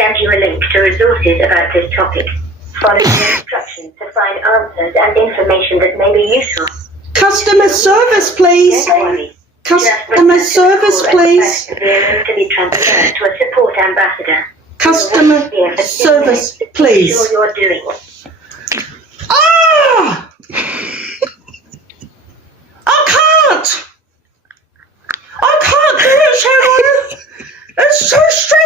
sent you a link to resources about this topic. Follow the instructions to find answers and information that may be useful. Customer service, please. Don't worry. Customer service, please. To be transferred to a support ambassador. Customer service, please. Sure you're doing. Ah! I can't do it, Sharon. It's too stressful.